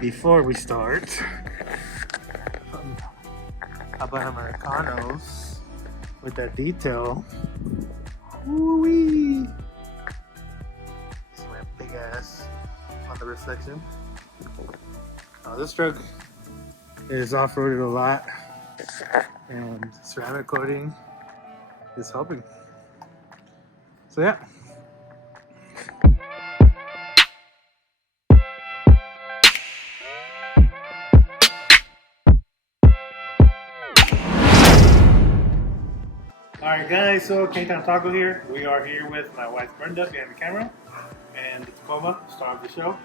before we start, about Americanos with that detail. Woo-wee! See my big ass on the reflection. This truck is off-roaded a lot, and ceramic coating is helping. So yeah. Alright guys, so K-Town Taco here. We are here with my wife Brenda behind the camera, and the Tacoma, star of the show.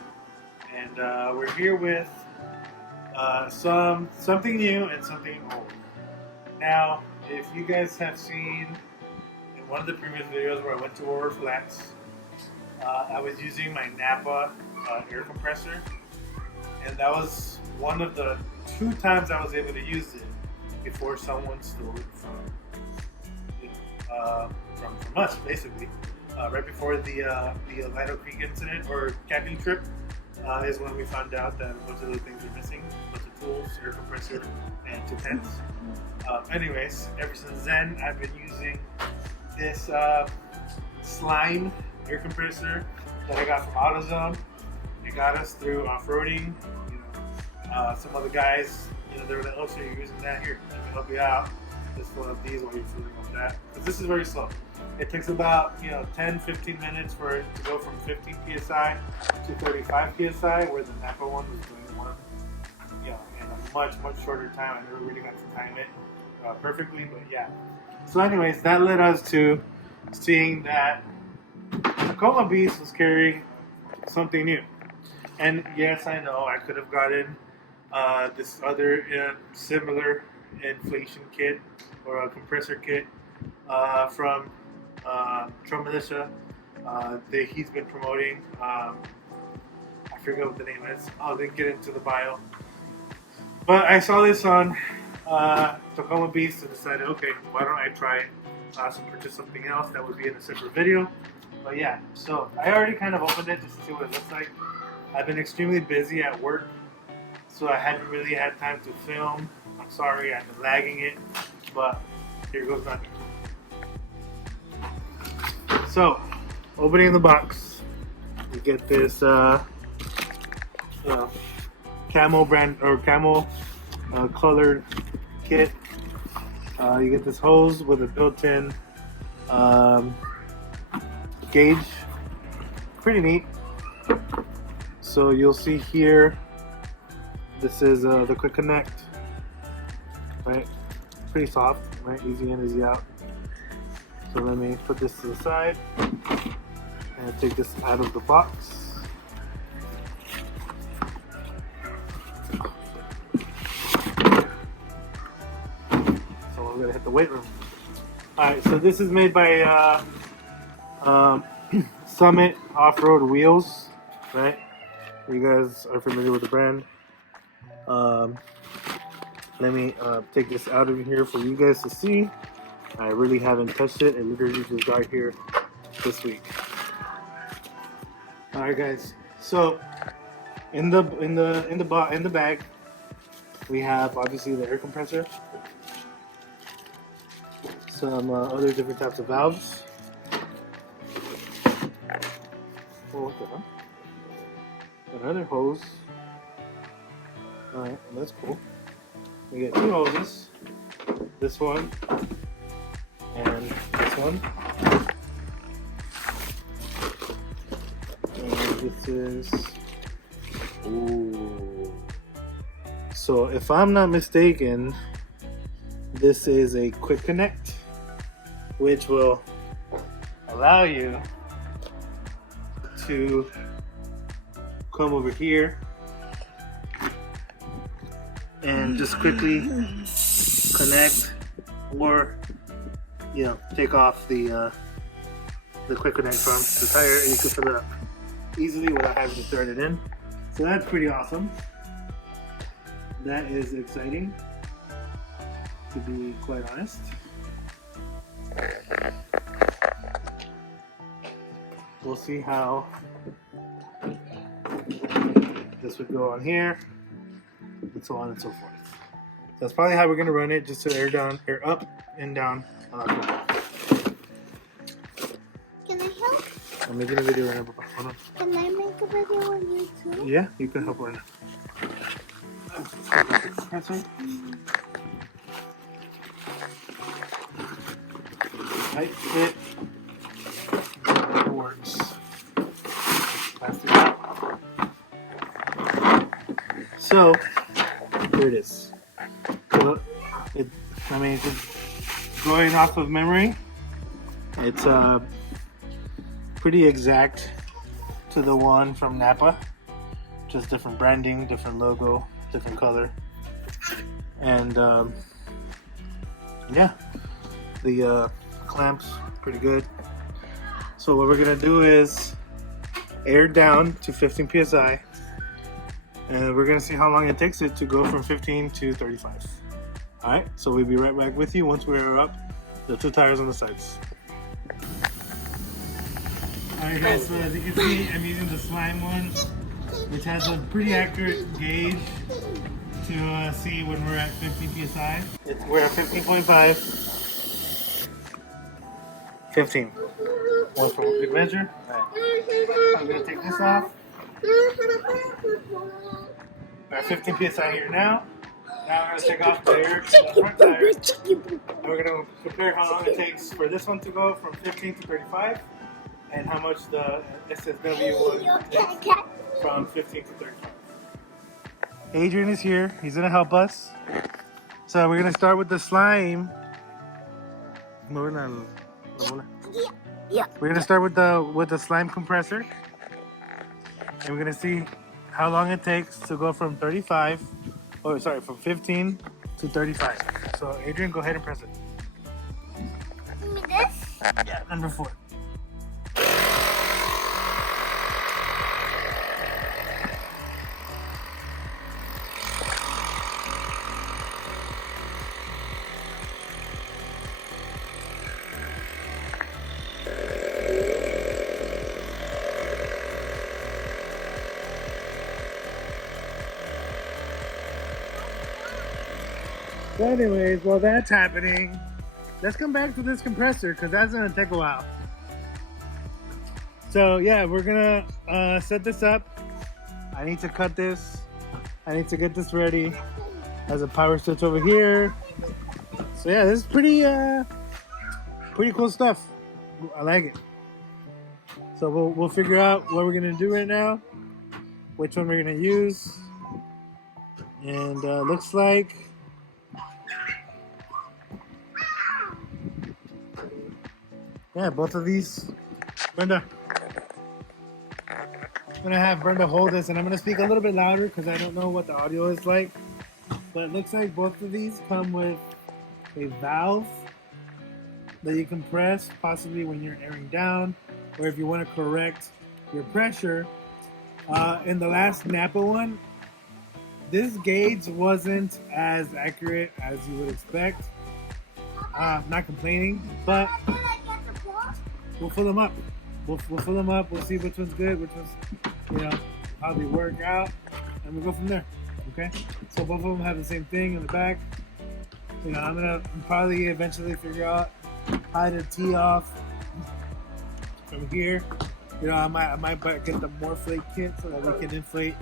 And we're here with something new and something old. Now, if you guys have seen in one of the previous videos where I went to Aurora Flats, I was using my Napa air compressor, and that was one of the 2 times I was able to use it before someone stole it from us, basically. Right before the Lido Creek incident or camping trip is when we found out that a bunch of the things were missing: a bunch of tools, air compressor, and 2 tents. Anyways, ever since then, I've been using this slime air compressor that I got from AutoZone. It got us through off-roading. Some other guys, they were like, "Oh, so you're using that? Here, let me help you out. Just fill up these while you're filling up that." Because this is very slow. It takes about 10-15 minutes for it to go from 15 psi to 35 psi, where the Napa one was doing one, in a much shorter time. I never really got to time it perfectly, but yeah. So, anyways, that led us to seeing that Tacoma Beast was carrying something new. And yes, I know I could have gotten this other similar inflation kit or a compressor kit from Trump Militia that he's been promoting. I forget what the name is. I'll then get into the bio. But I saw this on Tacoma Beast and decided, okay, why don't I try purchase something else that would be in a separate video. But yeah, so I already kind of opened it just to see what it looks like. I've been extremely busy at work, so I haven't really had time to film. I'm sorry, I've been lagging it, but here goes nothing. So, opening the box, you get this camo brand or camo colored kit. You get this hose with a built-in gauge. Pretty neat. So you'll see here, this is the quick connect, right? Pretty soft, right? Easy in, easy out. So let me put this to the side and take this out of the box. So we're gonna hit the weight room. All right, so this is made by Summit Off-Road Wheels, right? You guys are familiar with the brand. Let me take this out of here for you guys to see. I really haven't touched it. It literally just got here this week. All right, guys. So in the bag, we have obviously the air compressor, some other different types of valves. Oh, what the hell? Another hose. Alright, that's cool. We get 2 hoses. This one and this one. And this is... Ooh. So if I'm not mistaken, this is a quick connect, which will allow you to come over here and just quickly connect, or take off the quick connect from the tire, and you can fill it up easily without having to thread it in. So that's pretty awesome. That is exciting, to be quite honest. We'll see how This would go on here, and so on and so forth. So that's probably how we're gonna run it, just to air down, air up and down. Can I help? I'm making a video right now. Hold on. Can I make a video on YouTube? Yeah, you can help right now. Tight fit. It works. Plastic. So here it is. So just going off of memory, it's pretty exact to the one from Napa. Just different branding, different logo, different color, and yeah, the clamps pretty good. So what we're gonna do is air down to 15 psi, and we're gonna see how long it takes it to go from 15 to 35. All right, so we'll be right back with you once we're up the 2 tires on the sides. All right, guys. So as you can see, I'm using the slime one, which has a pretty accurate gauge to see when we're at 15 psi. We're at 15.5. 15. Once for a good measure. All right. I'm gonna take this off. We're at 15 psi here now. Now I'm gonna take off the air to the front tire. And we're gonna compare how long it takes for this one to go from 15 to 35, and how much the SSW one takes from 15 to 35. Adrian is here. He's gonna help us. So we're gonna start with the slime. We're gonna start with the slime compressor, and we're gonna see how long it takes to go from 35. Oh, sorry, from 15 to 35. So Adrian, go ahead and press it. Give me this. Yeah, number 4. So anyways, while that's happening, let's come back to this compressor because that's gonna take a while. So yeah, we're gonna set this up. I need to cut this. I need to get this ready. There's a power switch over here. So yeah, this is pretty cool stuff. I like it. So we'll figure out what we're gonna do right now, which one we're gonna use, and looks like. Yeah, both of these. Brenda, I'm gonna have Brenda hold this, and I'm gonna speak a little bit louder because I don't know what the audio is like. But it looks like both of these come with a valve that you can press, possibly when you're airing down, or if you want to correct your pressure. In the last Napa one, this gauge wasn't as accurate as you would expect. Not complaining, but we'll fill them up. We'll fill them up. We'll see which one's good, which one's, how they work out, and we'll go from there. Okay? So both of them have the same thing in the back. I'm gonna probably eventually figure out how to tee off from here. I might get the Morphlate kit so that we can inflate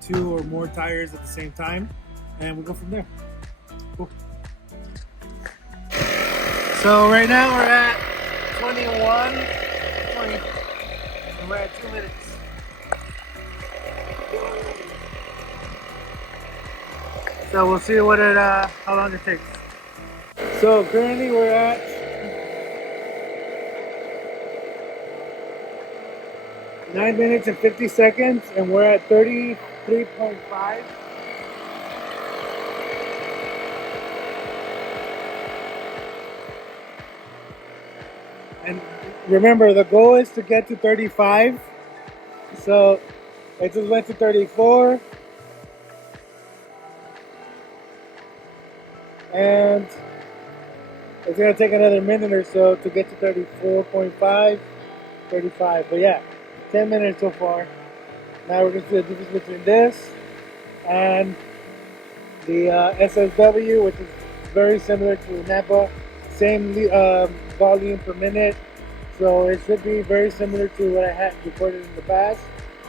2 or more tires at the same time, and we'll go from there. Cool. So right now we're at 21, 20, and we're at 2 minutes. So we'll see how long it takes. So currently we're at 9 minutes and 50 seconds, and we're at 33.5. And remember, the goal is to get to 35. So it just went to 34. And it's going to take another minute or so to get to 34.5, 35. But yeah, 10 minutes so far. Now we're going to see the difference between this and the SSW, which is very similar to Napa. Same volume per minute. So it should be very similar to what I had recorded in the past.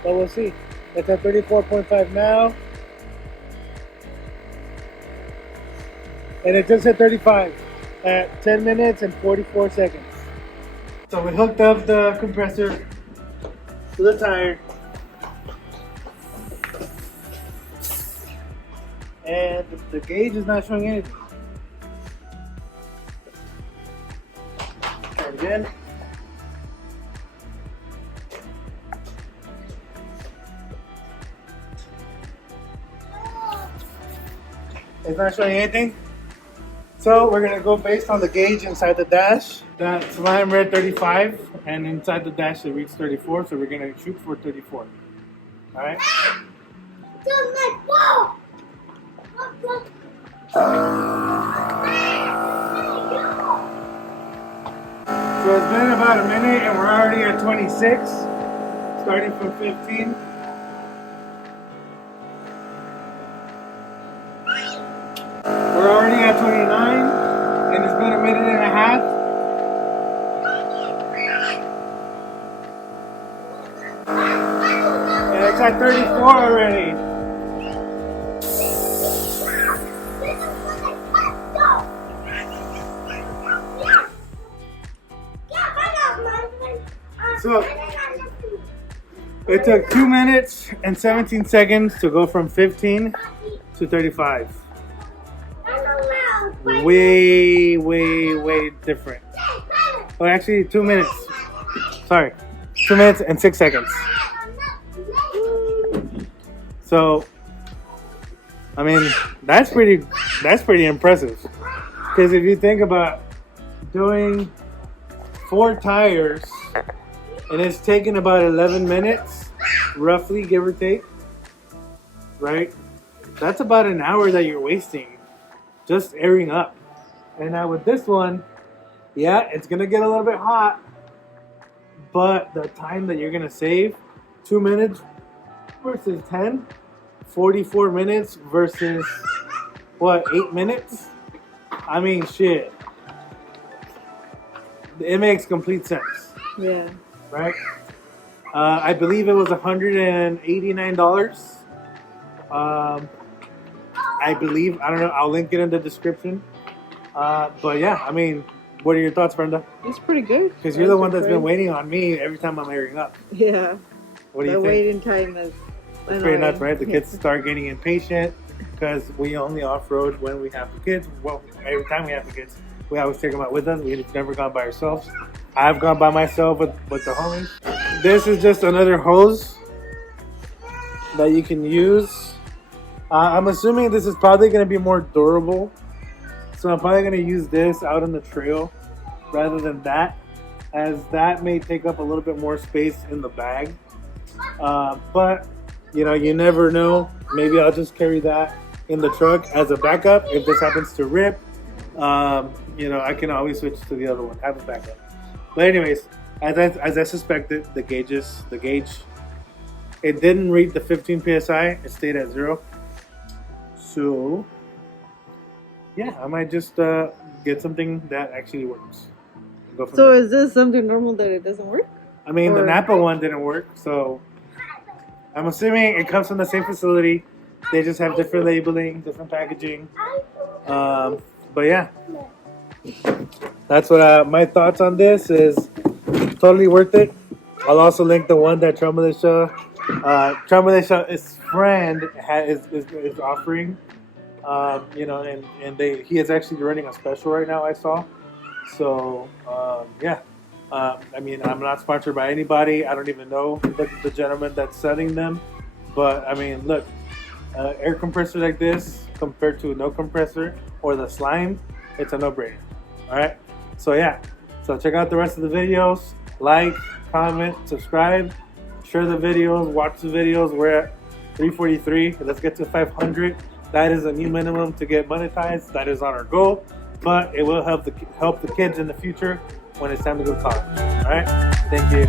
But we'll see. It's at 34.5 now. And it just hit 35 at 10 minutes and 44 seconds. So we hooked up the compressor to the tire. And the gauge is not showing anything. Try it again. It's not showing anything. So we're gonna go based on the gauge inside the dash. That line read 35, and inside the dash it reads 34. So we're gonna shoot for 34. All right. So it's been about a minute, and we're already at 26, starting from 15. We're already at 29, and it's been a minute and a half. And it's at 34 already. So it took 2 minutes and 17 seconds to go from 15 to 35. Way different. Oh, actually 2 minutes. Sorry, 2 minutes and 6 seconds. So, I mean, that's pretty impressive. Because if you think about doing 4 tires, and it's taken about 11 minutes, roughly, give or take, right? That's about an hour that you're wasting just airing up. And now with this one, yeah, it's gonna get a little bit hot, but the time that you're gonna save, 2 minutes versus 10, 44 minutes versus, what, 8 minutes? I mean, shit. It makes complete sense. Yeah. Right? I believe it was $189. I believe, I don't know, I'll link it in the description. But yeah, I mean, what are your thoughts, Brenda? It's pretty good. Because you're the one that's been waiting on me every time I'm airing up. Yeah. What do you think? The waiting time is It's pretty nuts, right? The kids start getting impatient because we only off-road when we have the kids. Well, every time we have the kids, we always take them out with us. We've never gone by ourselves. I've gone by myself with the homies. This is just another hose that you can use. I'm assuming this is probably going to be more durable. So I'm probably going to use this out on the trail rather than that, as that may take up a little bit more space in the bag. But, you know, you never know. Maybe I'll just carry that in the truck as a backup. If this happens to rip, you know, I can always switch to the other one, have a backup. But anyways, as I suspected, the gauge, it didn't read the 15 PSI. It stayed at 0. So, yeah, I might just get something that actually works. Go from there. is this something normal that it doesn't work? I mean, the Napa one didn't work, so I'm assuming it comes from the same facility. They just have different labeling, different packaging. But yeah, that's what my thoughts on this is. Totally worth it. I'll also link the one that Trail Militia's friend is offering. You know, and he is actually running a special right now, I saw. So yeah, I mean, I'm not sponsored by anybody. I don't even know the gentleman that's selling them. But I mean, look, air compressor like this compared to no compressor or the slime, it's a no-brainer. All right. So yeah. So check out the rest of the videos. Like, comment, subscribe, share the videos, watch the videos. We're at 343. Let's get to 500. That is a new minimum to get monetized. That is on our goal, but it will help the kids in the future when it's time to go to college. All right. Thank you.